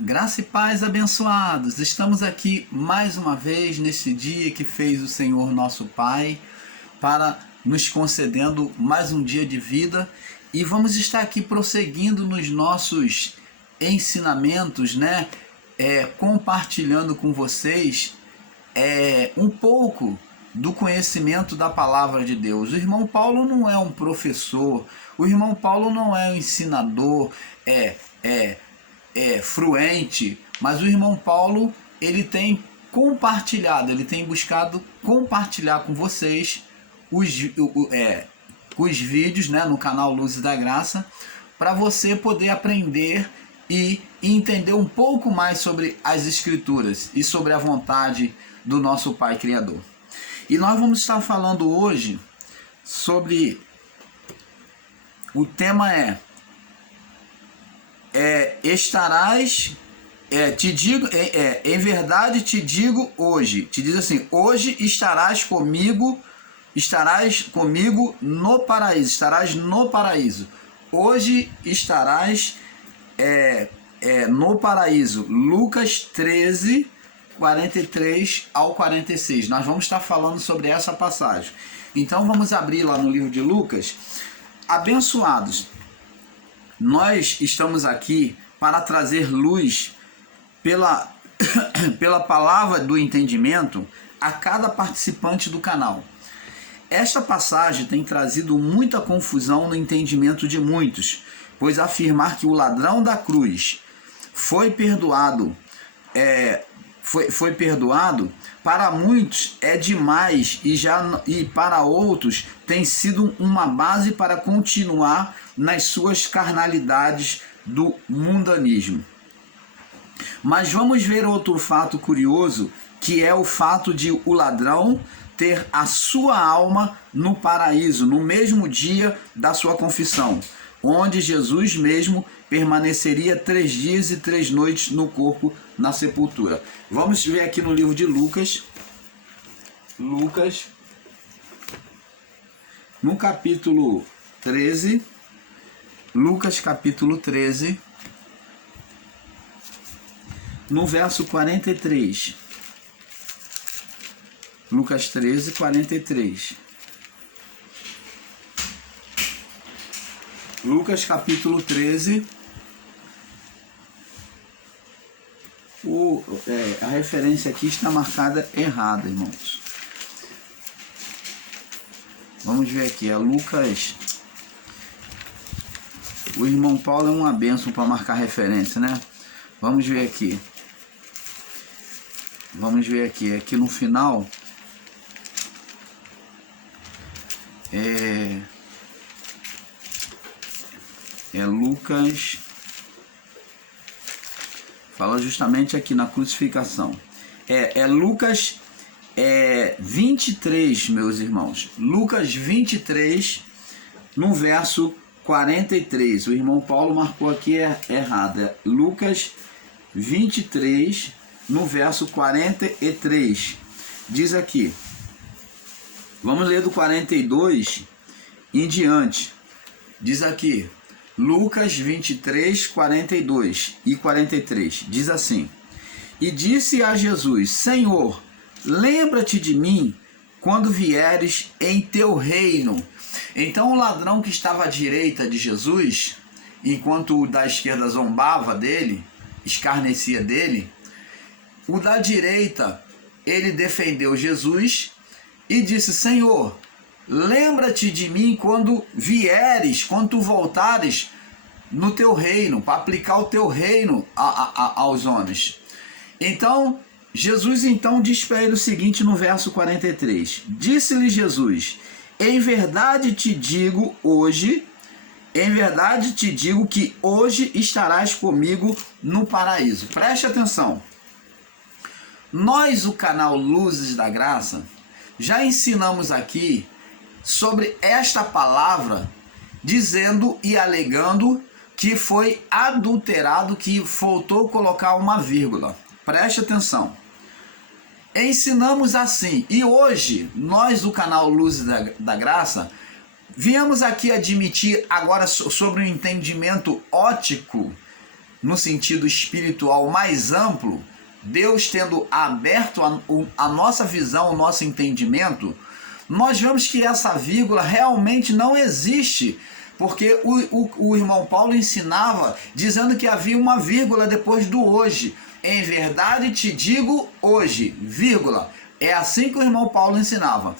Graça e paz, abençoados. Estamos aqui mais uma vez neste dia que fez o Senhor nosso Pai para nos concedendo mais um dia de vida, e vamos estar aqui prosseguindo nos nossos ensinamentos, né? Compartilhando com vocês um pouco do conhecimento da palavra de Deus. O irmão Paulo não é um professor, o irmão Paulo não é um ensinador, fluente, mas o irmão Paulo, ele tem compartilhado, ele tem buscado compartilhar com vocês os vídeos, né, no canal Luzes da Graça, para você poder aprender e entender um pouco mais sobre as Escrituras e sobre a vontade do nosso Pai Criador. E nós vamos estar falando hoje sobre, o tema em verdade te digo hoje, te diz assim: hoje estarás comigo no paraíso, hoje estarás no paraíso. Lucas 13, 43 ao 46, nós vamos estar falando sobre essa passagem. Então vamos abrir lá no livro de Lucas. Abençoados, nós estamos aqui para trazer luz pela palavra do entendimento a cada participante do canal. Esta passagem tem trazido muita confusão no entendimento de muitos, pois afirmar que o ladrão da cruz foi perdoado para muitos é demais, e para outros tem sido uma base para continuar nas suas carnalidades do mundanismo. Mas vamos ver outro fato curioso, que é o fato de o ladrão ter a sua alma no paraíso, no mesmo dia da sua confissão, onde Jesus mesmo permaneceria 3 dias e 3 noites no corpo na sepultura. Vamos ver aqui no livro de Lucas, no capítulo 13, Lucas capítulo 13, no verso 43. Lucas 13, 43. Lucas capítulo 13. A referência aqui está marcada errada, irmãos. Vamos ver aqui, é Lucas. O irmão Paulo é uma bênção para marcar referência, né? Vamos ver aqui. Aqui no final. Lucas. Fala justamente aqui na crucificação. Lucas 23, meus irmãos. Lucas 23, no verso 43. O irmão Paulo marcou aqui errado. Lucas 23, no verso 43. Diz aqui. Vamos ler do 42 em diante. Diz aqui. Lucas 23, 42 e 43. Diz assim: E disse a Jesus: Senhor, lembra-te de mim quando vieres em teu reino. Então o ladrão que estava à direita de Jesus, enquanto o da esquerda zombava dele, escarnecia dele, o da direita, ele defendeu Jesus e disse: Senhor, lembra-te de mim quando vieres, quando tu voltares no teu reino, para aplicar o teu reino aos homens. Então, Jesus diz para ele o seguinte no verso 43. Disse-lhe Jesus: em verdade te digo que hoje estarás comigo no paraíso. Preste atenção. Nós, o canal Luzes da Graça, já ensinamos aqui sobre esta palavra, dizendo e alegando que foi adulterado, que faltou colocar uma vírgula. Preste atenção. Ensinamos assim, e hoje nós do canal Luzes da Graça viemos aqui admitir agora sobre o entendimento ótico no sentido espiritual mais amplo, Deus tendo aberto a nossa visão, o nosso entendimento, nós vemos que essa vírgula realmente não existe, porque o irmão Paulo ensinava dizendo que havia uma vírgula depois do hoje. Em verdade te digo hoje, vírgula. É assim que o irmão Paulo ensinava.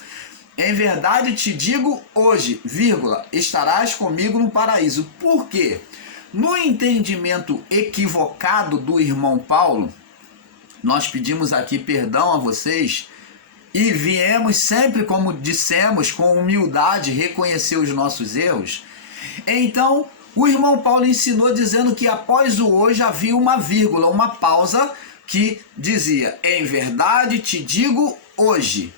Em verdade te digo hoje, vírgula, estarás comigo no paraíso. Por quê? No entendimento equivocado do irmão Paulo, nós pedimos aqui perdão a vocês e viemos sempre, como dissemos, com humildade, reconhecer os nossos erros. Então, o irmão Paulo ensinou dizendo que após o hoje havia uma vírgula, uma pausa que dizia, em verdade te digo hoje.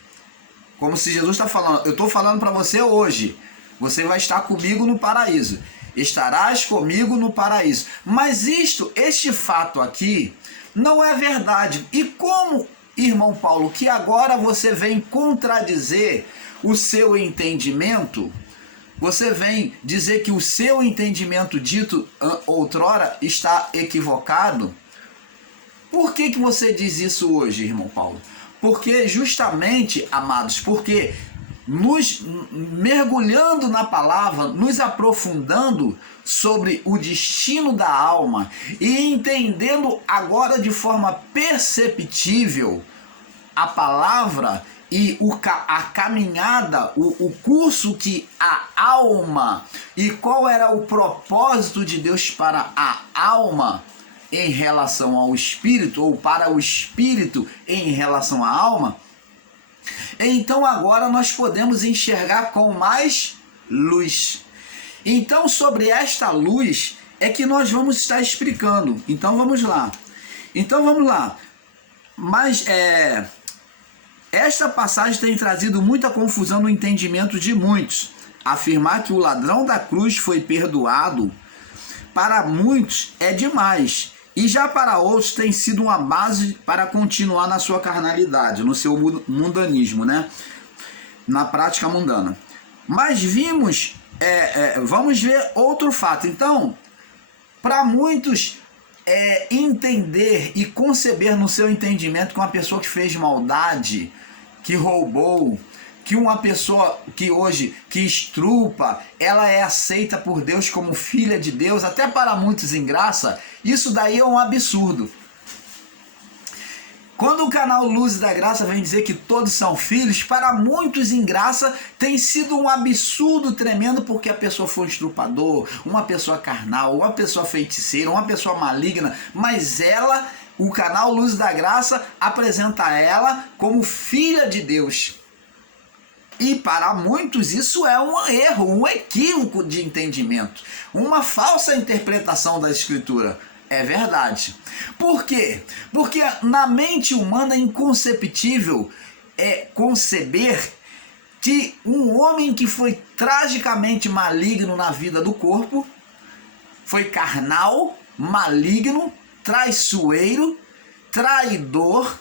Como se Jesus está falando, eu estou falando para você hoje, você vai estar comigo no paraíso. Estarás comigo no paraíso. Mas este fato aqui não é verdade. E como, irmão Paulo, que agora você vem contradizer o seu entendimento, você vem dizer que o seu entendimento dito outrora está equivocado? Por que você diz isso hoje, irmão Paulo? Porque justamente, amados, porque nos mergulhando na palavra, nos aprofundando sobre o destino da alma e entendendo agora de forma perceptível a palavra e a caminhada, o curso que a alma e qual era o propósito de Deus para a alma em relação ao espírito, ou para o espírito em relação à alma, então agora nós podemos enxergar com mais luz. Então sobre esta luz é que nós vamos estar explicando. Então vamos lá. Mas esta passagem tem trazido muita confusão no entendimento de muitos. Afirmar que o ladrão da cruz foi perdoado, para muitos é demais. E já para outros tem sido uma base para continuar na sua carnalidade, no seu mundanismo, né? Na prática mundana. Mas vamos ver outro fato. Então, para muitos entender e conceber no seu entendimento que uma pessoa que fez maldade, que roubou, que uma pessoa que hoje que estrupa, ela é aceita por Deus como filha de Deus, até para muitos em graça, isso daí é um absurdo. Quando o canal Luz da Graça vem dizer que todos são filhos, para muitos em graça tem sido um absurdo tremendo, porque a pessoa foi um estrupador, uma pessoa carnal, uma pessoa feiticeira, uma pessoa maligna, mas o canal Luz da Graça apresenta ela como filha de Deus. E para muitos isso é um erro, um equívoco de entendimento, uma falsa interpretação da Escritura. É verdade. Por quê? Porque na mente humana é inconceptível conceber que um homem que foi tragicamente maligno na vida do corpo, foi carnal, maligno, traiçoeiro, traidor,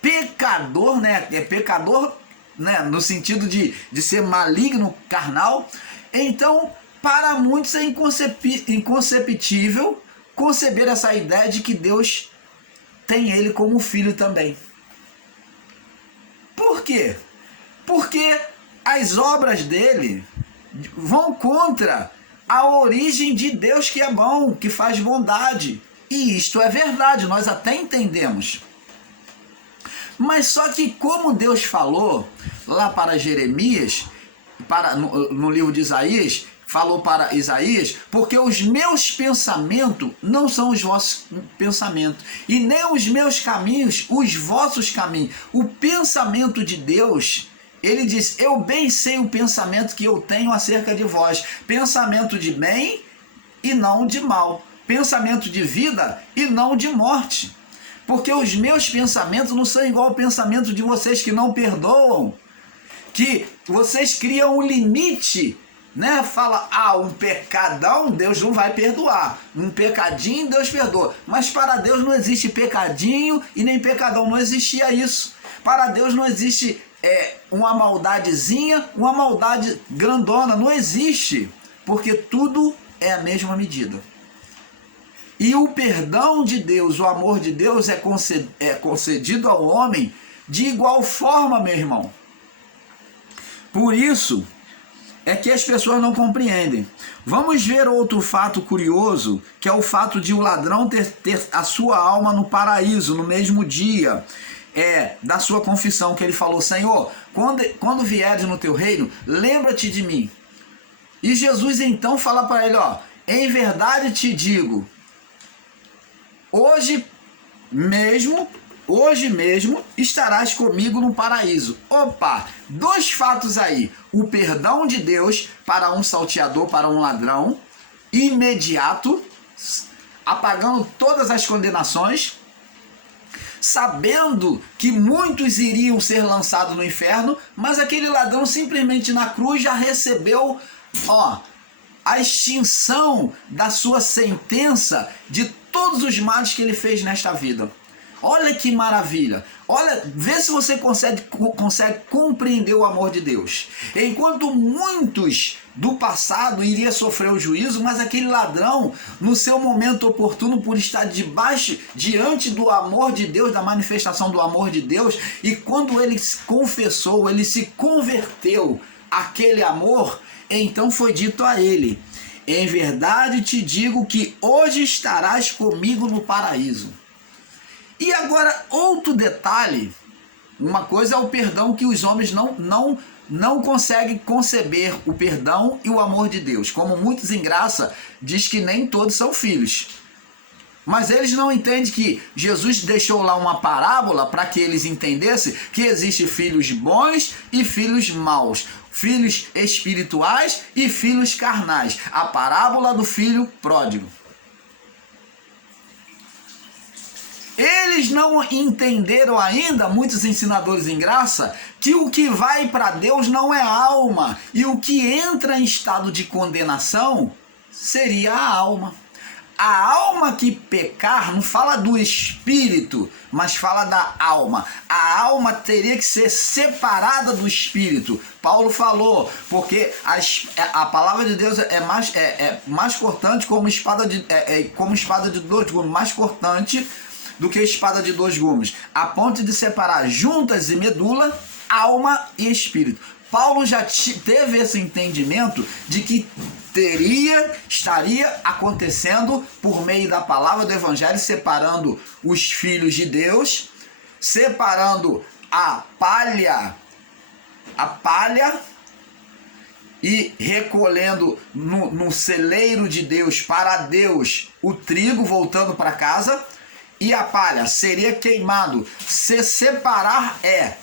pecador, né? Pecador, né? No sentido de ser maligno, carnal. Então, para muitos é inconceptível conceber essa ideia de que Deus tem ele como filho também. Por quê? Porque as obras dele vão contra a origem de Deus, que é bom, que faz bondade. E isto é verdade, nós até entendemos. Mas só que como Deus falou lá para Jeremias, no livro de Isaías, falou para Isaías, porque os meus pensamentos não são os vossos pensamentos, e nem os meus caminhos, os vossos caminhos. O pensamento de Deus, ele diz, eu bem sei o pensamento que eu tenho acerca de vós, pensamento de bem e não de mal, pensamento de vida e não de morte, porque os meus pensamentos não são igual ao pensamento de vocês que não perdoam, que vocês criam um limite, né? Fala, um pecadão Deus não vai perdoar, um pecadinho Deus perdoa, mas para Deus não existe pecadinho e nem pecadão, não existia isso. Para Deus não existe uma maldadezinha, uma maldade grandona, não existe, porque tudo é a mesma medida. E o perdão de Deus, o amor de Deus é concedido ao homem de igual forma, meu irmão. Por isso é que as pessoas não compreendem. Vamos ver outro fato curioso, que é o fato de o ladrão ter a sua alma no paraíso, no mesmo dia da sua confissão, que ele falou: Senhor, quando vieres no teu reino, lembra-te de mim. E Jesus então fala para ele: ó, em verdade te digo, hoje mesmo estarás comigo no paraíso. Opa, dois fatos aí: o perdão de Deus para um salteador, para um ladrão, imediato, apagando todas as condenações, sabendo que muitos iriam ser lançados no inferno, mas aquele ladrão simplesmente na cruz já recebeu, a extinção da sua sentença de todos os males que ele fez nesta vida. Olha que maravilha. Olha, vê se você consegue compreender o amor de Deus. Enquanto muitos do passado iriam sofrer o juízo, mas aquele ladrão, no seu momento oportuno, por estar diante do amor de Deus, da manifestação do amor de Deus, e quando ele confessou, ele se converteu àquele amor, então foi dito a ele: em verdade te digo que hoje estarás comigo no paraíso. E agora, outro detalhe: uma coisa é o perdão que os homens não conseguem conceber, o perdão e o amor de Deus. Como muitos em graça diz que nem todos são filhos. Mas eles não entendem que Jesus deixou lá uma parábola para que eles entendessem que existem filhos bons e filhos maus, filhos espirituais e filhos carnais. A parábola do filho pródigo. Eles não entenderam ainda, muitos ensinadores em graça, que o que vai para Deus não é a alma, e o que entra em estado de condenação seria a alma. A alma que pecar não fala do espírito, mas fala da alma. A alma teria que ser separada do espírito. Paulo falou, porque a palavra de Deus é mais cortante como espada de dois gumes, mais cortante do que espada de dois gumes, a ponto de separar juntas e medula, alma e espírito. Paulo já teve esse entendimento de que estaria acontecendo por meio da palavra do evangelho, separando os filhos de Deus, separando a palha e recolhendo no celeiro de Deus, para Deus, o trigo voltando para casa. E a palha seria queimado. Se separar é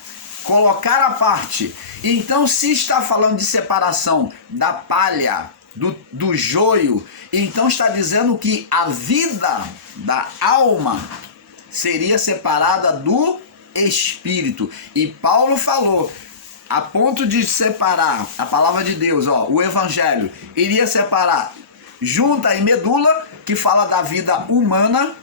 colocar à parte. Então, se está falando de separação da palha, do joio, então está dizendo que a vida da alma seria separada do espírito. E Paulo falou, a ponto de separar a palavra de Deus, o evangelho, iria separar junta e medula, que fala da vida humana,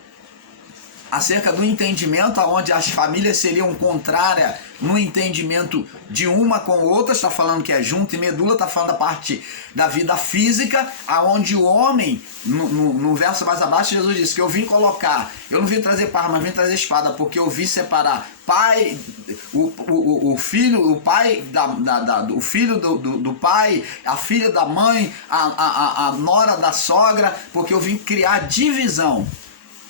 acerca do entendimento, onde as famílias seriam contrárias no entendimento de uma com outra. Está falando que é junta e medula, está falando da parte da vida física, aonde o homem, no verso mais abaixo, Jesus disse que eu vim colocar, eu não vim trazer pá, mas vim trazer espada, porque eu vim separar pai, o filho, o pai o filho do pai, a filha da mãe, a nora da sogra, porque eu vim criar divisão.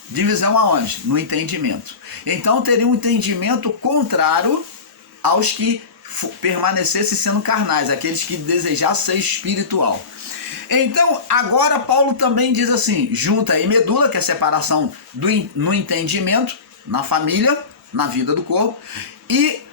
Divisão aonde? No entendimento. Então teria um entendimento contrário aos que permanecessem sendo carnais, aqueles que desejassem ser espiritual. Então, agora Paulo também diz assim, junta e medula, que é a separação no entendimento, na família, na vida do corpo, e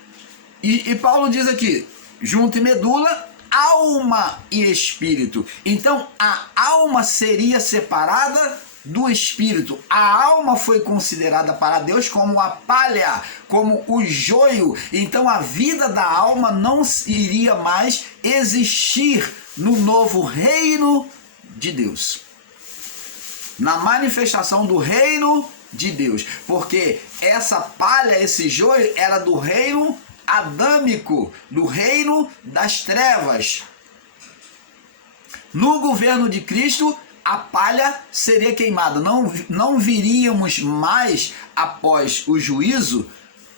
Paulo diz aqui, junta e medula, alma e espírito. Então, a alma seria separada do espírito. A alma foi considerada para Deus como a palha, como o joio. Então a vida da alma não iria mais existir no novo reino de Deus, na manifestação do reino de Deus, porque essa palha, esse joio era do reino adâmico, do reino das trevas. No governo de Cristo, a palha seria queimada. Não viríamos mais após o juízo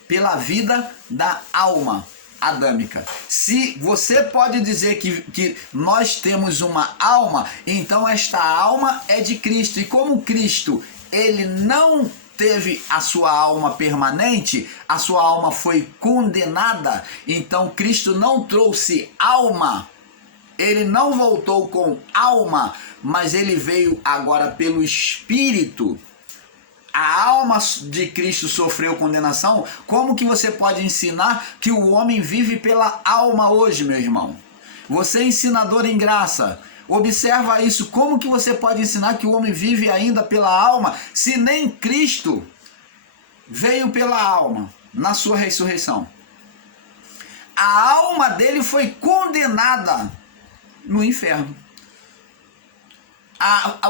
pela vida da alma adâmica. Se você pode dizer que nós temos uma alma, então esta alma é de Cristo. E como Cristo, ele não teve a sua alma permanente, a sua alma foi condenada, então Cristo não trouxe alma, ele não voltou com alma, mas ele veio agora pelo Espírito. A alma de Cristo sofreu condenação. Como que você pode ensinar que o homem vive pela alma hoje, meu irmão? Você é ensinador em graça. Observa isso. Como que você pode ensinar que o homem vive ainda pela alma, se nem Cristo veio pela alma na sua ressurreição? A alma dele foi condenada no inferno.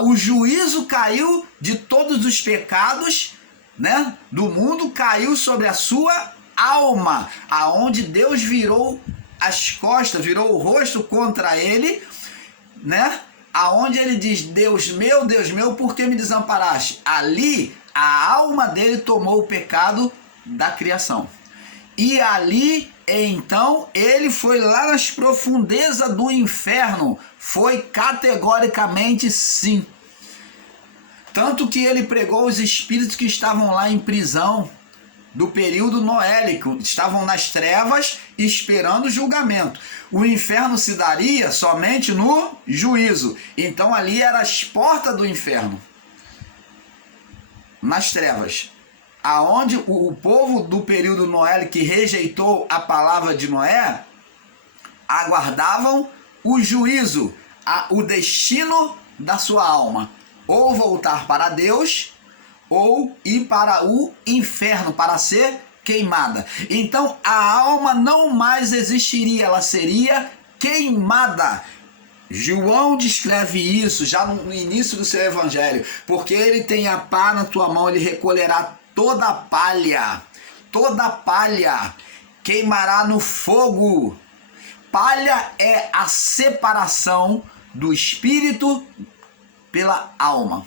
O juízo caiu de todos os pecados, né, do mundo, caiu sobre a sua alma, aonde Deus virou as costas, virou o rosto contra ele, né? Aonde ele diz: Deus meu, por que me desamparaste? Ali a alma dele tomou o pecado da criação. E ali, então, ele foi lá nas profundezas do inferno. Foi categoricamente sim. Tanto que ele pregou os espíritos que estavam lá em prisão do período noélico, estavam nas trevas esperando o julgamento. O inferno se daria somente no juízo. Então ali eram as portas do inferno, nas trevas, aonde o povo do período noélico que rejeitou a palavra de Noé aguardavam o juízo, o destino da sua alma, ou voltar para Deus ou ir para o inferno para ser queimada. Então a alma não mais existiria, ela seria queimada. João descreve isso já no início do seu evangelho: porque ele tem a pá na tua mão, ele recolherá toda a palha, queimará no fogo. Palha é a separação do espírito pela alma.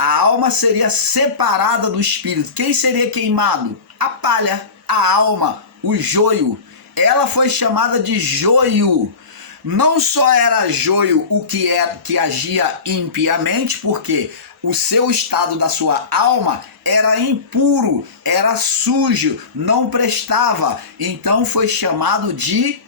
A alma seria separada do espírito. Quem seria queimado? A palha, a alma, o joio. Ela foi chamada de joio. Não só era joio o que agia impiamente, porque o seu estado da sua alma era impuro, era sujo, não prestava. Então foi chamado de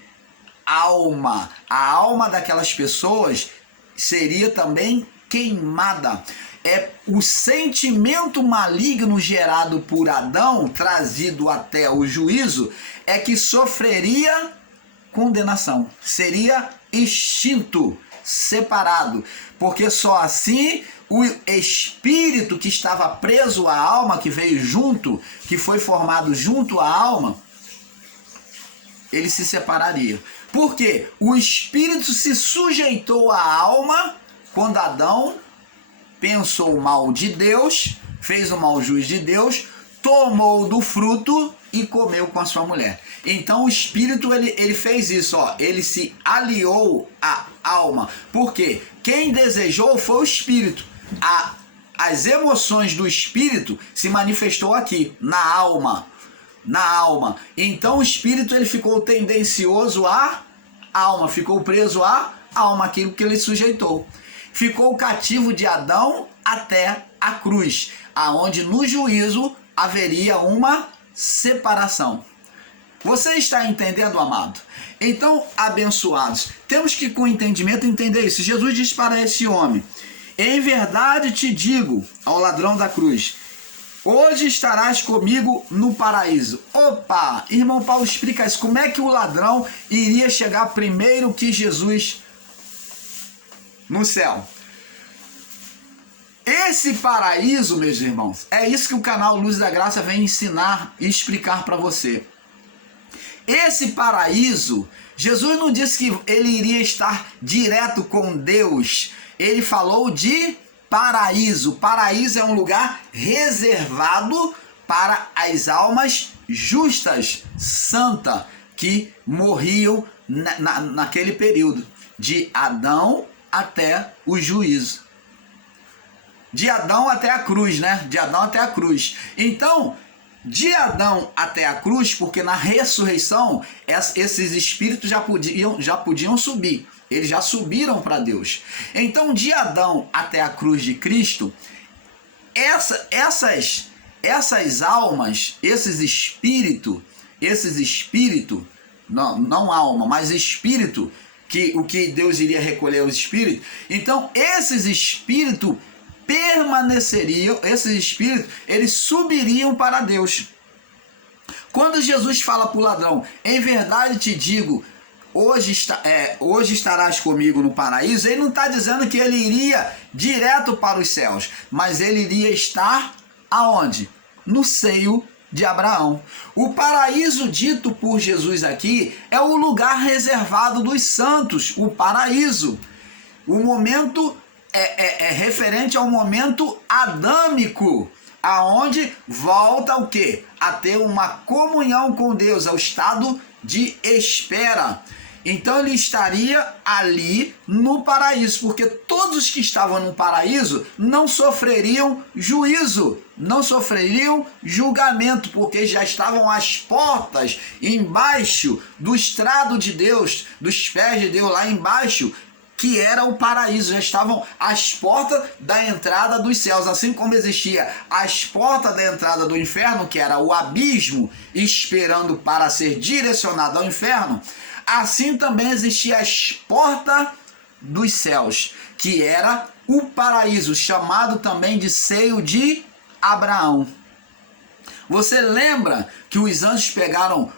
alma. A alma daquelas pessoas seria também queimada. É o sentimento maligno gerado por Adão, trazido até o juízo, é que sofreria condenação, seria extinto, separado, porque só assim o espírito que estava preso à alma, que veio junto, que foi formado junto à alma, ele se separaria. Por quê? O espírito se sujeitou à alma quando Adão pensou o mal de Deus, fez o mau juiz de Deus, tomou do fruto e comeu com a sua mulher. Então o espírito ele fez isso, ó, ele se aliou à alma. Por quê? Quem desejou foi o espírito. As emoções do espírito se manifestou aqui, na alma. Então o espírito ele ficou tendencioso à alma, ficou preso à alma, aquilo que ele sujeitou. Ficou cativo de Adão até a cruz, aonde no juízo haveria uma separação. Você está entendendo, amado? Então, abençoados, temos que com entendimento entender isso. Jesus diz para esse homem: em verdade te digo, ao ladrão da cruz, hoje estarás comigo no paraíso. Opa! Irmão Paulo explica isso. Como é que o ladrão iria chegar primeiro que Jesus no céu? Esse paraíso, meus irmãos, é isso que o canal Luz da Graça vem ensinar e explicar para você. Esse paraíso, Jesus não disse que ele iria estar direto com Deus. Ele falou de paraíso. Paraíso é um lugar reservado para as almas justas, santas, que morriam naquele período, de Adão até o juízo. De Adão até a cruz, né? De Adão até a cruz. Então, de Adão até a cruz, porque na ressurreição esses espíritos já podiam subir. Eles já subiram para Deus. Então, de Adão até a cruz de Cristo, essas almas, esses espíritos, não alma, mas espírito, o que Deus iria recolher os espíritos. Então, esses espíritos permaneceriam, eles subiriam para Deus. Quando Jesus fala para o ladrão, em verdade te digo, hoje estarás comigo no paraíso, ele não está dizendo que ele iria direto para os céus, mas ele iria estar aonde? No seio de Abraão. O paraíso dito por Jesus aqui é o lugar reservado dos santos, o paraíso. O momento é referente ao momento adâmico, aonde volta o quê? A ter uma comunhão com Deus, ao estado de espera. Então ele estaria ali no paraíso, porque todos os que estavam no paraíso não sofreriam juízo, não sofreriam julgamento, porque já estavam às portas, embaixo do estrado de Deus, dos pés de Deus lá embaixo, que era o paraíso, já estavam às portas da entrada dos céus, assim como existia as portas da entrada do inferno, que era o abismo, esperando para ser direcionado ao inferno, assim também existia as portas dos céus, que era o paraíso, chamado também de seio de Abraão. Você lembra que os anjos pegaram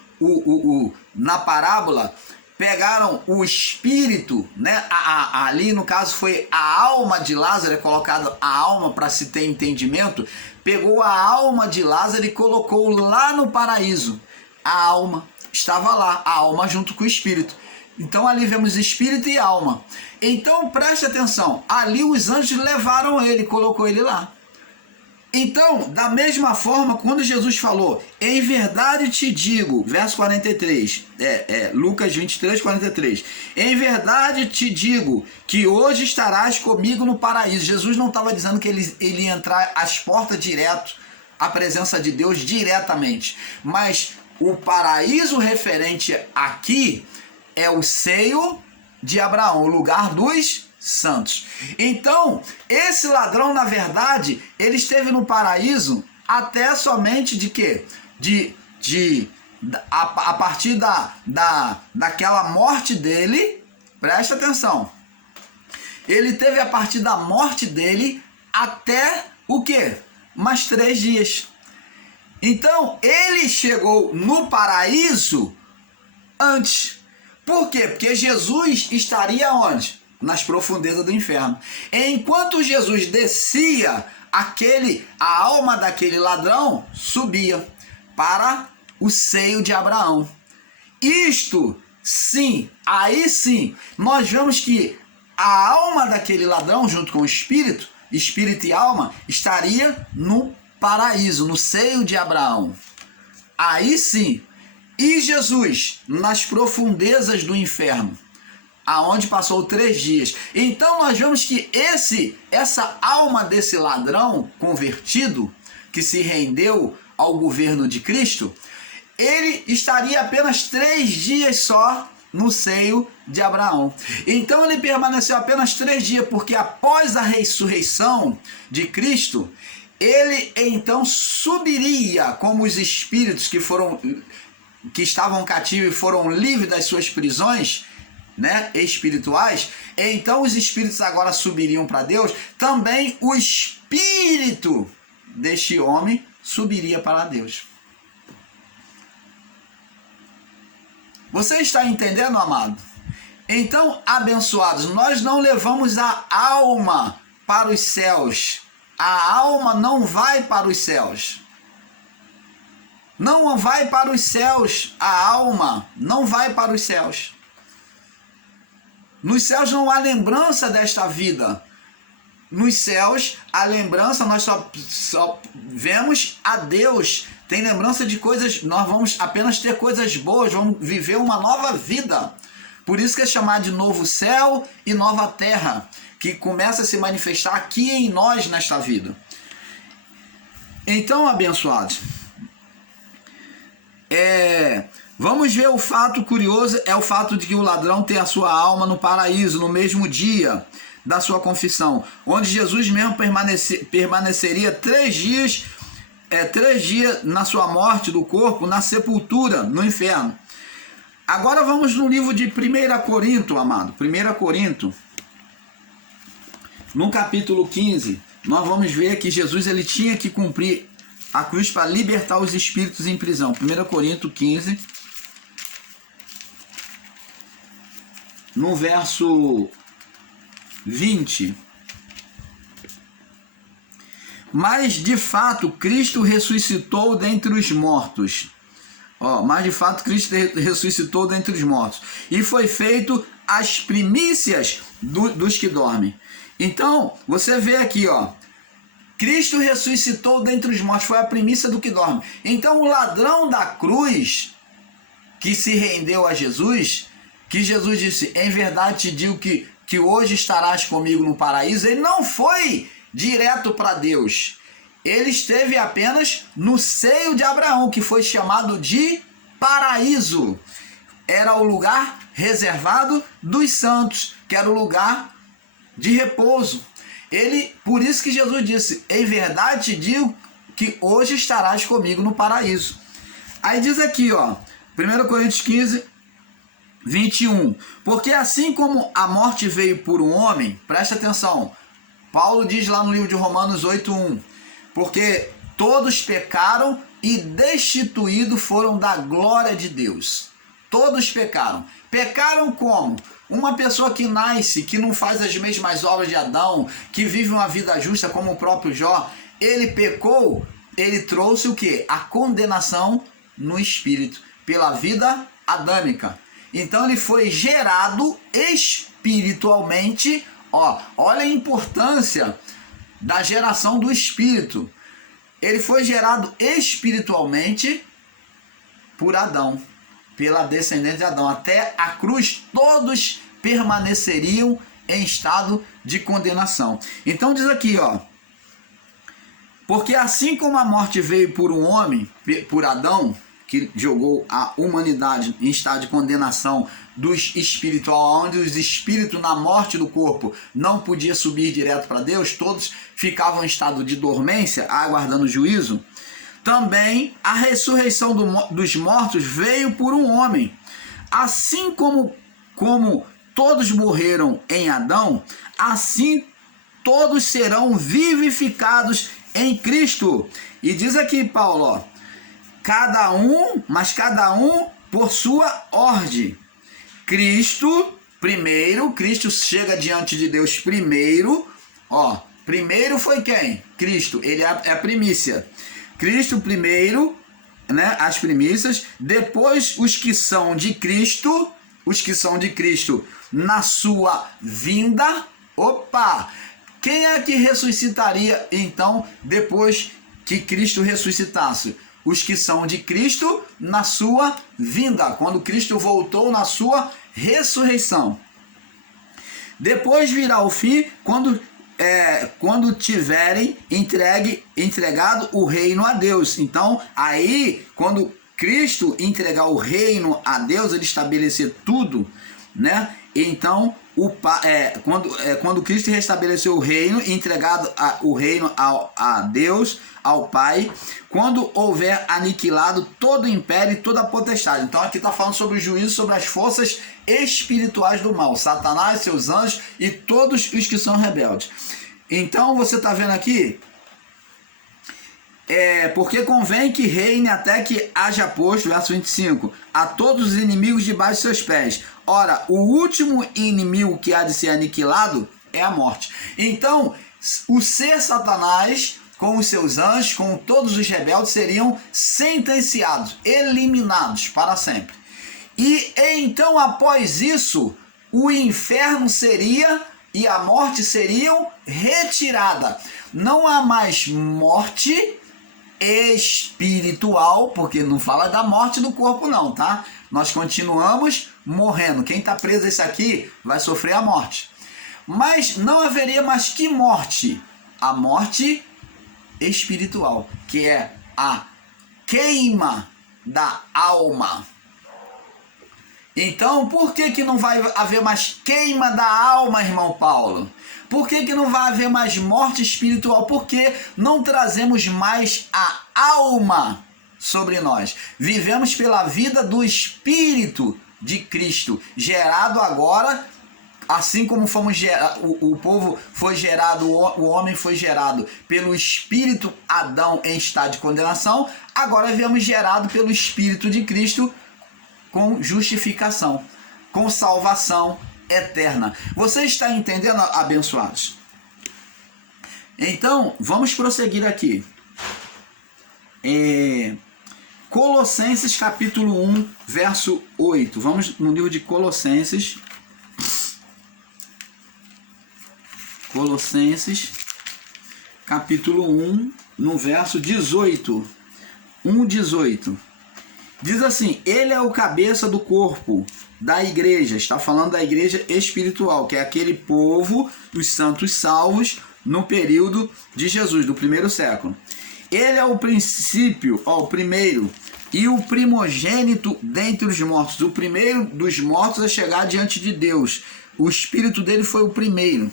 na parábola, pegaram o espírito, né? Ali no caso foi a alma de Lázaro, é colocado a alma para se ter entendimento, pegou a alma de Lázaro e colocou lá no paraíso. A alma estava lá, a alma junto com o espírito. Então ali vemos espírito e alma. Então preste atenção, ali os anjos levaram ele, colocou ele lá. Então, da mesma forma, quando Jesus falou, em verdade te digo, verso 43, Lucas 23, 43, em verdade te digo que hoje estarás comigo no paraíso. Jesus não estava dizendo que ele ia entrar às portas direto, à presença de Deus diretamente, mas o paraíso referente aqui é o seio de Abraão, o lugar dos santos. Então, esse ladrão, na verdade, ele esteve no paraíso até somente de quê? A partir daquela morte dele, presta atenção, ele teve a partir da morte dele até o quê? Mais 3 dias. Então, ele chegou no paraíso antes. Por quê? Porque Jesus estaria onde? Nas profundezas do inferno. Enquanto Jesus descia, a alma daquele ladrão subia para o seio de Abraão. Isto, sim, aí sim, nós vemos que a alma daquele ladrão, junto com o espírito e alma, estaria no paraíso, no seio de Abraão. Aí sim. E Jesus, nas profundezas do inferno, aonde passou 3 dias. Então nós vemos que essa alma desse ladrão convertido, que se rendeu ao governo de Cristo, ele estaria apenas 3 dias só no seio de Abraão. Então ele permaneceu apenas 3 dias, porque após a ressurreição de Cristo, ele então subiria como os espíritos que estavam cativos e foram livres das suas prisões, né, espirituais. Então os espíritos agora subiriam para Deus. Também o espírito deste homem subiria para Deus. Você está entendendo, amado? Então, abençoados, nós não levamos a alma para os céus. A alma não vai para os céus. Não vai para os céus. A alma não vai para os céus. Nos céus não há lembrança desta vida. Nos céus, a lembrança, nós só vemos a Deus. Tem lembrança de coisas, nós vamos apenas ter coisas boas, vamos viver uma nova vida. Por isso que é chamado de novo céu e nova terra. que começa a se manifestar aqui em nós nesta vida. Então, abençoados, vamos ver o fato curioso, é o fato de que o ladrão tem a sua alma no paraíso no mesmo dia da sua confissão, onde Jesus mesmo permaneceria 3 dias, 3 dias na sua morte do corpo, na sepultura, no inferno. Agora vamos no livro de 1 Corinto, amado. 1 Corinto, no capítulo 15, nós vamos ver que Jesus ele tinha que cumprir a cruz para libertar os espíritos em prisão. 1 Corinto 15, no verso 20. Mas de fato Cristo ressuscitou dentre os mortos. Mas de fato Cristo ressuscitou dentre os mortos. E foi feito as primícias dos que dormem. Então, você vê aqui, Cristo ressuscitou dentre os mortos, foi a primícia do que dorme. Então, o ladrão da cruz, que se rendeu a Jesus, que Jesus disse, em verdade te digo que hoje estarás comigo no paraíso, ele não foi direto para Deus. Ele esteve apenas no seio de Abraão, que foi chamado de paraíso. Era o lugar reservado dos santos, que era o lugar de repouso. Por isso que Jesus disse, em verdade te digo que hoje estarás comigo no paraíso. Aí diz aqui, 1 Coríntios 15, 21. Porque assim como a morte veio por um homem, presta atenção, Paulo diz lá no livro de Romanos 8:1, porque todos pecaram e destituídos foram da glória de Deus. Todos pecaram. Pecaram como? Uma pessoa que nasce, que não faz as mesmas obras de Adão, que vive uma vida justa como o próprio Jó, ele pecou, ele trouxe o quê? A condenação no espírito, pela vida adâmica. Então ele foi gerado espiritualmente, olha a importância da geração do espírito. Ele foi gerado espiritualmente por Adão, pela descendência de Adão. Até a cruz todos permaneceriam em estado de condenação. Então diz aqui, porque assim como a morte veio por um homem, por Adão, que jogou a humanidade em estado de condenação do espiritual, onde os espíritos na morte do corpo não podiam subir direto para Deus, todos ficavam em estado de dormência, aguardando o juízo. Também a ressurreição dos mortos veio por um homem. Assim como todos morreram em Adão, assim todos serão vivificados em Cristo. E diz aqui Paulo, cada um por sua ordem. Cristo primeiro, Cristo chega diante de Deus primeiro, primeiro foi quem? Cristo, ele é a primícia. Cristo primeiro, as primícias, depois os que são de Cristo na sua vinda. Quem é que ressuscitaria então depois que Cristo ressuscitasse? Os que são de Cristo na sua vinda, quando Cristo voltou na sua ressurreição. Depois virá o fim, quando tiverem entregado o reino a Deus. Então, aí, quando Cristo entregar o reino a Deus, ele estabelecer tudo, Então, quando Cristo restabeleceu o reino, entregado o reino a Deus, ao Pai, quando houver aniquilado todo o império e toda a potestade. Então aqui está falando sobre o juízo sobre as forças espirituais do mal, Satanás, seus anjos e todos os que são rebeldes. Então você está vendo aqui, porque convém que reine até que haja posto, verso 25, a todos os inimigos debaixo de seus pés. Ora, o último inimigo que há de ser aniquilado é a morte. Então, o ser Satanás, com os seus anjos, com todos os rebeldes, seriam sentenciados, eliminados para sempre. E então, após isso, o inferno seria e a morte seriam retirada. Não há mais morte espiritual, porque não fala da morte do corpo não, Nós continuamos morrendo. Quem está preso a isso aqui vai sofrer a morte. Mas não haveria mais que morte? A morte espiritual, que é a queima da alma. Então, por que não vai haver mais queima da alma, irmão Paulo? Por que não vai haver mais morte espiritual? Porque não trazemos mais a alma sobre nós. Vivemos pela vida do Espírito de Cristo, gerado agora, assim como fomos o povo foi gerado, o homem foi gerado pelo Espírito Adão em estado de condenação, agora vivemos gerado pelo Espírito de Cristo com justificação, com salvação eterna. Você está entendendo, abençoados? Então, vamos prosseguir aqui. Colossenses capítulo 1, verso 8. Vamos no livro de Colossenses. Colossenses capítulo 1, no verso 18. 1:18. Diz assim: ele é o cabeça do corpo, da igreja. Está falando da igreja espiritual, que é aquele povo dos santos salvos no período de Jesus, do primeiro século. Ele é o princípio, o primeiro, e o primogênito dentre os mortos. O primeiro dos mortos a chegar diante de Deus. O espírito dele foi o primeiro.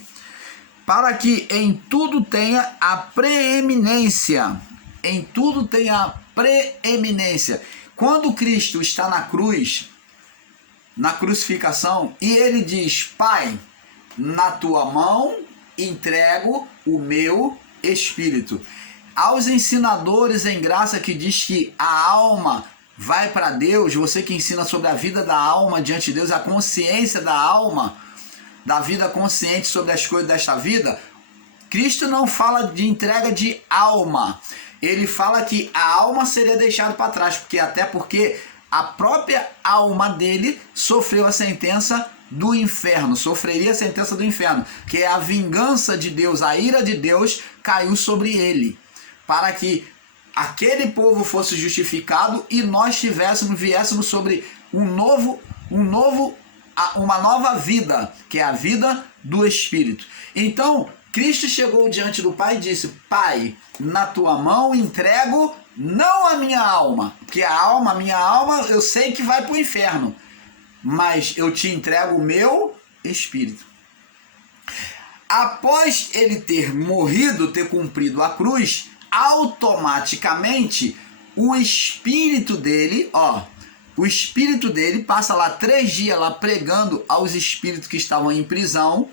Para que em tudo tenha a preeminência. Em tudo tenha a preeminência. Quando Cristo está na cruz, na crucificação, e ele diz: Pai, na tua mão entrego o meu espírito. Aos ensinadores em graça que diz que a alma vai para Deus, você que ensina sobre a vida da alma diante de Deus, a consciência da alma, da vida consciente sobre as coisas desta vida, Cristo não fala de entrega de alma. Ele fala que a alma seria deixada para trás, porque a própria alma dele sofreu a sentença do inferno, sofreria a sentença do inferno, que é a vingança de Deus, a ira de Deus caiu sobre ele, para que aquele povo fosse justificado e nós viéssemos sobre uma nova vida, que é a vida do Espírito. Então, Cristo chegou diante do Pai e disse: Pai, na tua mão entrego não a minha alma, porque a minha alma eu sei que vai para o inferno, mas eu te entrego o meu espírito. Após ele ter morrido, ter cumprido a cruz, automaticamente o espírito dele, o espírito dele passa lá 3 dias lá pregando aos espíritos que estavam em prisão,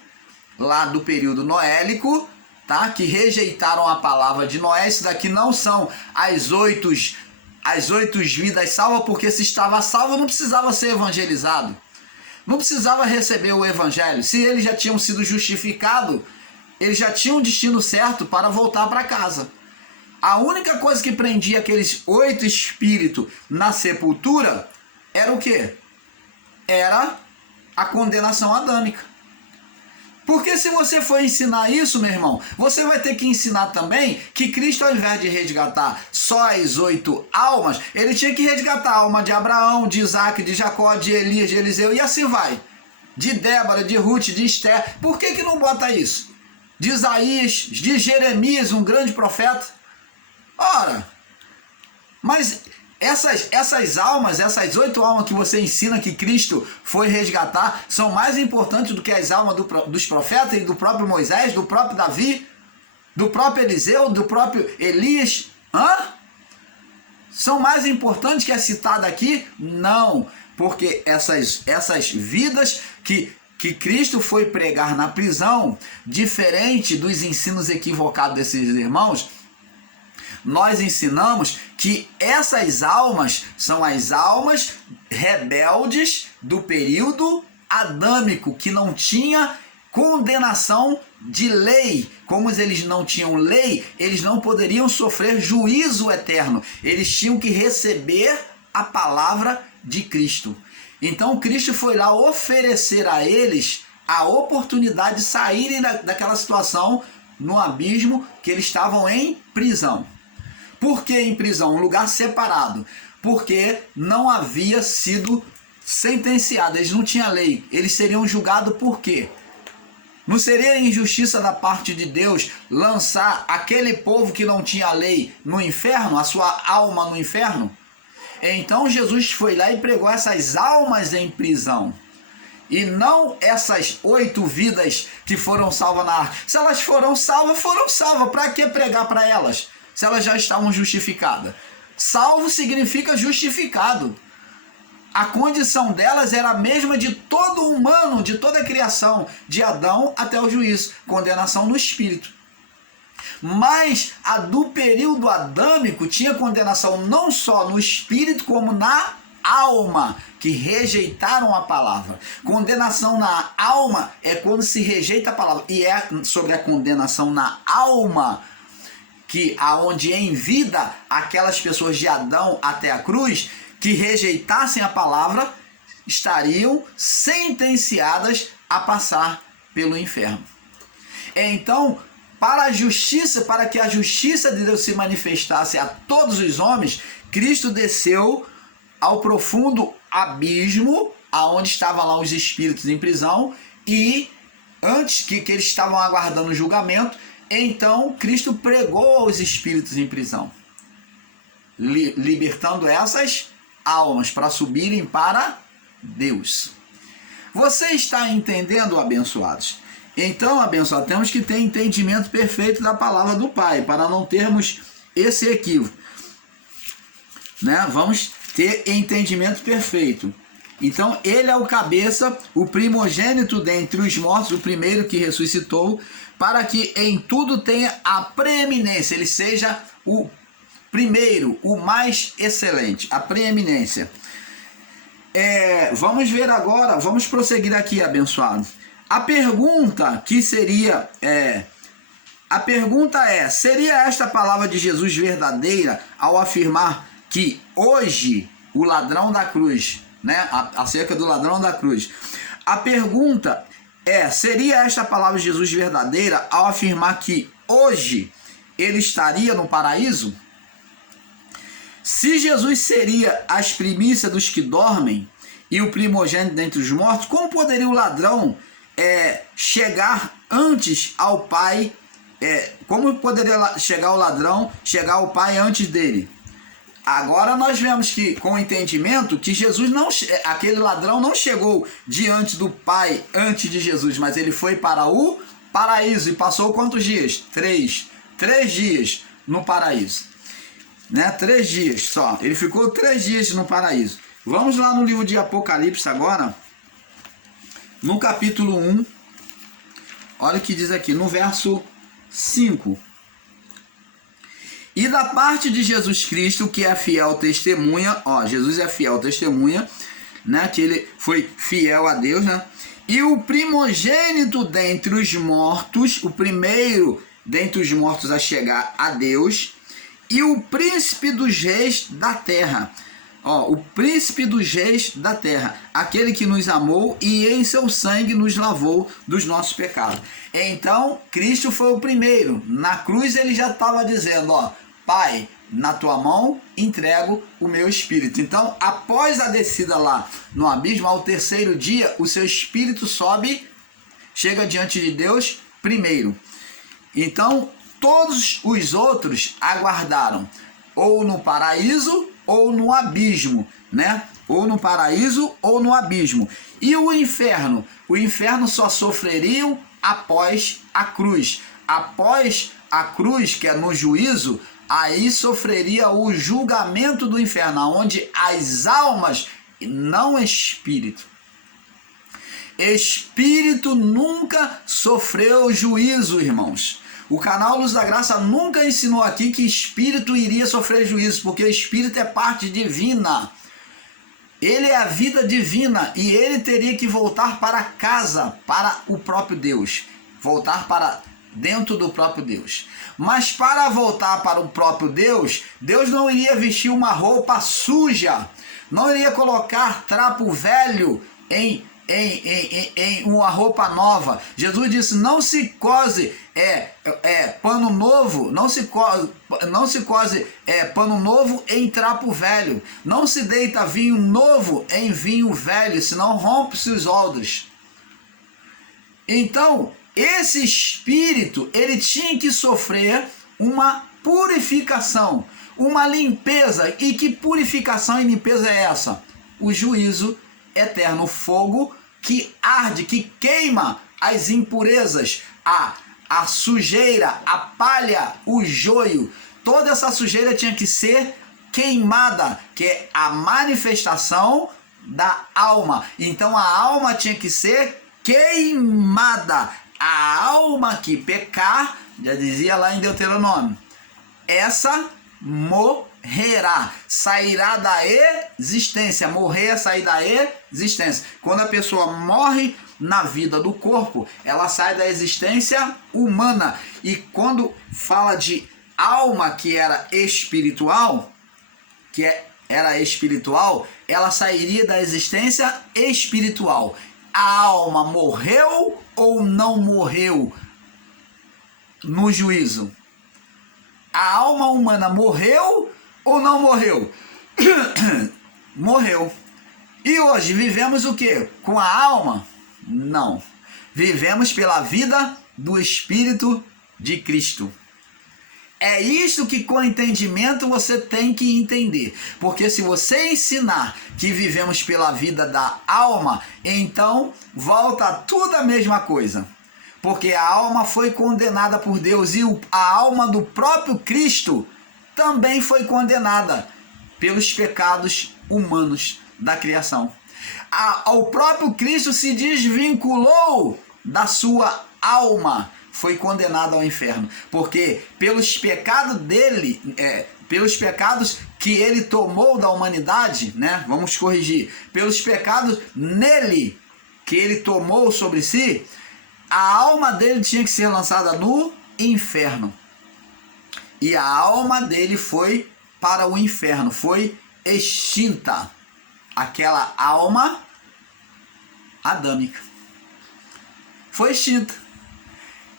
lá do período noélico, tá? Que rejeitaram a palavra de Noé. Isso daqui não são as 8 vidas salvas, porque se estava salvo não precisava ser evangelizado, não precisava receber o evangelho. Se eles já tinham sido justificados, eles já tinham um destino certo para voltar para casa. A única coisa que prendia aqueles 8 espíritos na sepultura era o quê? Era a condenação adâmica. Porque se você for ensinar isso, meu irmão, você vai ter que ensinar também que Cristo, ao invés de resgatar só as 8 almas, ele tinha que resgatar a alma de Abraão, de Isaac, de Jacó, de Elias, de Eliseu, e assim vai. De Débora, de Ruth, de Esther. Por que não bota isso? De Isaías, de Jeremias, um grande profeta. Ora, mas essas almas, essas 8 almas que você ensina que Cristo foi resgatar, são mais importantes do que as almas dos profetas e do próprio Moisés, do próprio Davi, do próprio Eliseu, do próprio Elias? São mais importantes que é citado aqui? Não, porque essas vidas que Cristo foi pregar na prisão, diferente dos ensinos equivocados desses irmãos, nós ensinamos que essas almas são as almas rebeldes do período adâmico, que não tinha condenação de lei. Como eles não tinham lei, eles não poderiam sofrer juízo eterno. Eles tinham que receber a palavra de Cristo. Então Cristo foi lá oferecer a eles a oportunidade de saírem daquela situação no abismo, que eles estavam em prisão. Por que em prisão? Um lugar separado. Porque não havia sido sentenciado, eles não tinham lei. Eles seriam julgados por quê? Não seria injustiça da parte de Deus lançar aquele povo que não tinha lei no inferno, a sua alma no inferno? Então Jesus foi lá e pregou essas almas em prisão. E não essas 8 vidas que foram salvas na arca. Se elas foram salvas, foram salvas. Para que pregar para elas? Se elas já estavam justificadas. Salvo significa justificado. A condição delas era a mesma de todo humano, de toda a criação, de Adão até o juízo, condenação no espírito. Mas a do período adâmico tinha condenação não só no espírito, como na alma, que rejeitaram a palavra. Condenação na alma é quando se rejeita a palavra. E é sobre a condenação na alma que aonde em vida aquelas pessoas de Adão até a cruz que rejeitassem a palavra estariam sentenciadas a passar pelo inferno. Então, para que a justiça de Deus se manifestasse a todos os homens, Cristo desceu ao profundo abismo, aonde estavam lá os espíritos em prisão, e antes que eles estavam aguardando o julgamento, então Cristo pregou aos espíritos em prisão, libertando essas almas para subirem para Deus. Você está entendendo, abençoados? Então, abençoados, temos que ter entendimento perfeito da palavra do Pai, para não termos esse equívoco, né? Vamos ter entendimento perfeito. Então, ele é o cabeça, o primogênito dentre os mortos, o primeiro que ressuscitou, para que em tudo tenha a preeminência, ele seja o primeiro, o mais excelente, a preeminência. Vamos ver agora, vamos prosseguir aqui, abençoado. A pergunta que seria, seria esta palavra de Jesus verdadeira ao afirmar que hoje o ladrão da cruz, né, acerca do ladrão da cruz, a pergunta seria esta palavra de Jesus verdadeira ao afirmar que hoje ele estaria no paraíso? Se Jesus seria as primícias dos que dormem e o primogênito dentre os mortos, como poderia o ladrão chegar antes ao Pai? Como poderia chegar o ladrão, chegar ao Pai antes dele? Agora nós vemos que, com o entendimento, que Jesus aquele ladrão não chegou diante do Pai antes de Jesus, mas ele foi para o paraíso e passou quantos dias? 3 dias no paraíso, né? 3 dias só. Ele ficou 3 dias no paraíso. Vamos lá no livro de Apocalipse agora, no capítulo 1. Olha o que diz aqui, no verso 5. E da parte de Jesus Cristo, que é fiel testemunha, Jesus é fiel testemunha, né, que ele foi fiel a Deus, né? E o primogênito dentre os mortos, o primeiro dentre os mortos a chegar a Deus, e o príncipe dos reis da terra. O príncipe dos reis da terra, aquele que nos amou e em seu sangue nos lavou dos nossos pecados. Então, Cristo foi o primeiro. Na cruz ele já estava dizendo, Pai, na tua mão entrego o meu espírito. Então, após a descida lá no abismo, ao 3º dia, o seu espírito sobe, chega diante de Deus primeiro. Então, todos os outros aguardaram ou no paraíso ou no abismo, né? Ou no paraíso ou no abismo. E o inferno? O inferno só sofreriam após a cruz. Após a cruz, que é no juízo, aí sofreria o julgamento do inferno, onde as almas, não espírito. Espírito nunca sofreu juízo, irmãos. O canal Luz da Graça nunca ensinou aqui que espírito iria sofrer juízo, porque o espírito é parte divina. Ele é a vida divina e ele teria que voltar para casa, para o próprio Deus. Voltar para dentro do próprio Deus. Mas para voltar para o próprio Deus, Deus não iria vestir uma roupa suja, não iria colocar trapo velho em uma roupa nova. Jesus disse, não se cose pano novo, não se cose pano novo em trapo velho, não se deita vinho novo em vinho velho, senão rompe-se os odres. Então, esse espírito, ele tinha que sofrer uma purificação, uma limpeza. E que purificação e limpeza é essa? O juízo eterno, o fogo que arde, que queima as impurezas, a sujeira, a palha, o joio. Toda essa sujeira tinha que ser queimada, que é a manifestação da alma. Então a alma tinha que ser queimada. A alma que pecar, já dizia lá em Deuteronômio, essa morrerá, sairá da existência. Morrer é sair da existência. Quando a pessoa morre na vida do corpo, ela sai da existência humana. E quando fala de alma que era espiritual, ela sairia da existência espiritual. A alma morreu ou não morreu no juízo? A alma humana morreu ou não morreu? Morreu. E hoje vivemos o quê? Com a alma? Não. Vivemos pela vida do Espírito de Cristo. É isso que com entendimento você tem que entender. Porque se você ensinar que vivemos pela vida da alma, então volta tudo a mesma coisa. Porque a alma foi condenada por Deus e a alma do próprio Cristo também foi condenada pelos pecados humanos da criação. O próprio Cristo se desvinculou da sua alma, foi condenado ao inferno, porque pelos pecados dele, pelos pecados que ele tomou da humanidade, né? Vamos corrigir, pelos pecados nele que ele tomou sobre si, a alma dele tinha que ser lançada no inferno. E a alma dele foi para o inferno, foi extinta. Aquela alma adâmica foi extinta.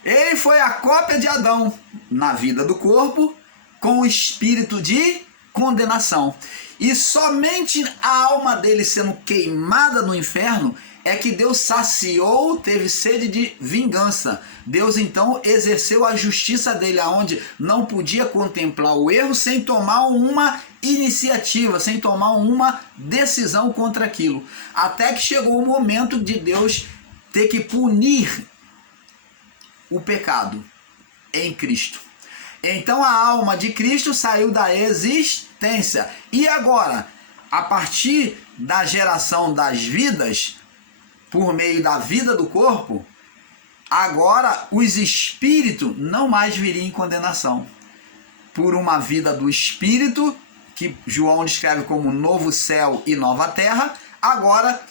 Ele foi a cópia de Adão na vida do corpo, com o espírito de condenação. E somente a alma dele sendo queimada no inferno é que Deus saciou, teve sede de vingança. Deus então exerceu a justiça dele, aonde não podia contemplar o erro sem tomar uma iniciativa, sem tomar uma decisão contra aquilo. Até que chegou o momento de Deus ter que punir o pecado em Cristo. Então a alma de Cristo saiu da existência. E agora, a partir da geração das vidas, por meio da vida do corpo, agora os espíritos não mais viriam em condenação. Por uma vida do espírito, que João descreve como novo céu e nova terra, agora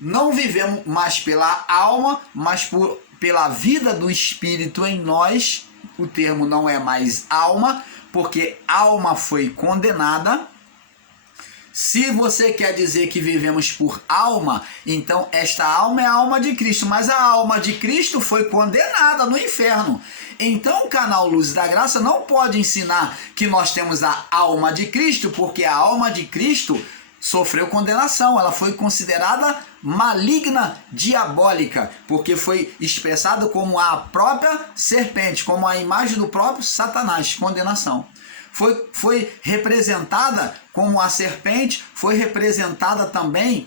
não vivemos mais pela alma, mas pela vida do espírito em nós. O termo não é mais alma, porque alma foi condenada. Se você quer dizer que vivemos por alma, então esta alma é a alma de Cristo, mas a alma de Cristo foi condenada no inferno. Então o canal Luz da Graça não pode ensinar que nós temos a alma de Cristo, porque a alma de Cristo sofreu condenação, ela foi considerada maligna, diabólica, porque foi expressado como a própria serpente, como a imagem do próprio Satanás, condenação. Foi representada como a serpente, foi representada também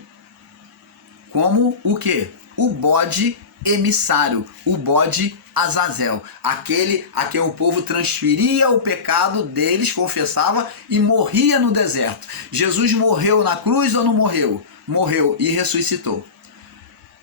como o quê? O bode emissário, o bode Azazel, aquele a quem o povo transferia o pecado deles, confessava e morria no deserto. Jesus morreu na cruz ou não morreu? Morreu e ressuscitou.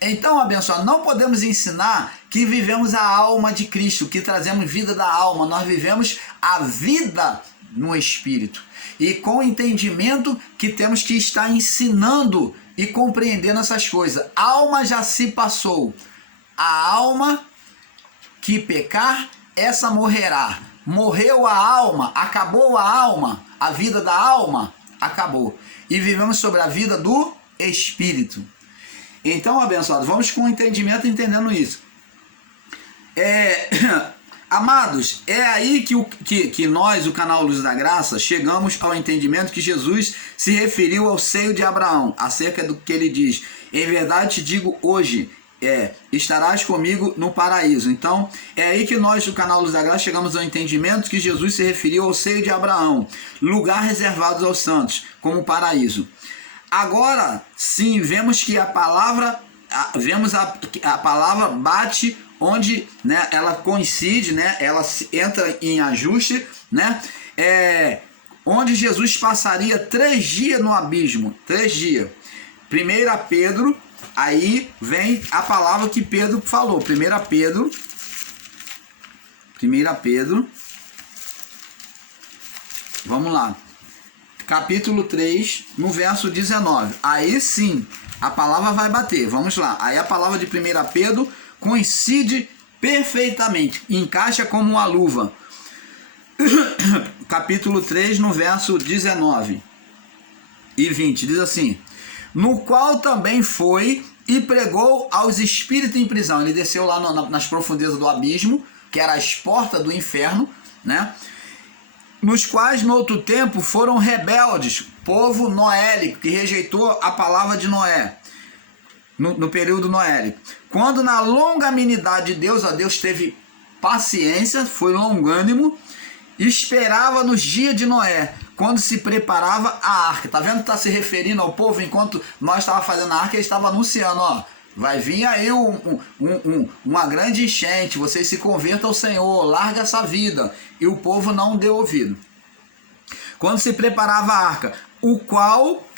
Então, abençoado, não podemos ensinar que vivemos a alma de Cristo, que trazemos vida da alma. Nós vivemos a vida no Espírito. E com o entendimento que temos que estar ensinando e compreendendo essas coisas. A alma já se passou. A alma que pecar, essa morrerá. Morreu a alma, acabou a alma, a vida da alma acabou. E vivemos sobre a vida do Espírito. Então, abençoado, vamos com o entendimento entendendo isso. Amados, é aí que nós, o canal Luz da Graça, chegamos ao entendimento que Jesus se referiu ao seio de Abraão, acerca do que ele diz: em verdade te digo hoje, estarás comigo no paraíso. Então, é aí que nós do canal Luz da Graça chegamos ao entendimento que Jesus se referiu ao seio de Abraão, lugar reservado aos santos, como paraíso. Agora, sim, vemos que a palavra, a palavra bate onde, né, ela coincide, né, ela entra em ajuste, né, onde Jesus passaria 3 dias no abismo, 3 dias. 1 Pedro, aí vem a palavra que Pedro falou. 1 Pedro, vamos lá, capítulo 3, no verso 19. Aí sim, a palavra vai bater, vamos lá. Aí a palavra de 1 Pedro coincide perfeitamente, encaixa como uma luva. Capítulo 3, no verso 19 e 20, diz assim: no qual também foi e pregou aos espíritos em prisão. Ele desceu lá nas profundezas do abismo, que era as portas do inferno, né? Nos quais no outro tempo foram rebeldes, povo noélico, que rejeitou a palavra de Noé, no período noélico. Quando na longanimidade de Deus, a Deus teve paciência, foi longânimo, esperava nos dias de Noé, quando se preparava a arca. Tá vendo que está se referindo ao povo? Enquanto nós estávamos fazendo a arca, ele estava anunciando, ó, vai vir aí uma grande enchente, vocês se convertam ao Senhor, larga essa vida. E o povo não deu ouvido. Quando se preparava a arca, o qual